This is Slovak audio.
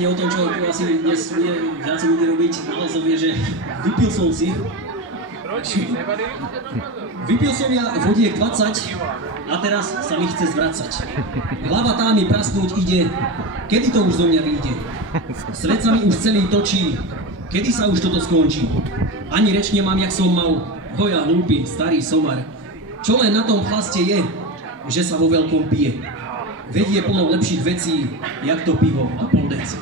ani o tom, čo asi dnes bude viac ľudí robiť. Nálezom je, že vypil som si. Vypil som ja vodiek 20 a teraz sa mi chce zvracať. Hlava tá mi prasnúť ide, kedy to už zo mňa vyjde. Svet sa mi už celý točí, kedy sa už toto skončí. Ani reč nemám, jak som mal, hoja hlúpy, starý somar. Čo len na tom chlaste je, že sa vo veľkom pije. Veď je plno lepších vecí, jak to pivo a pol deci.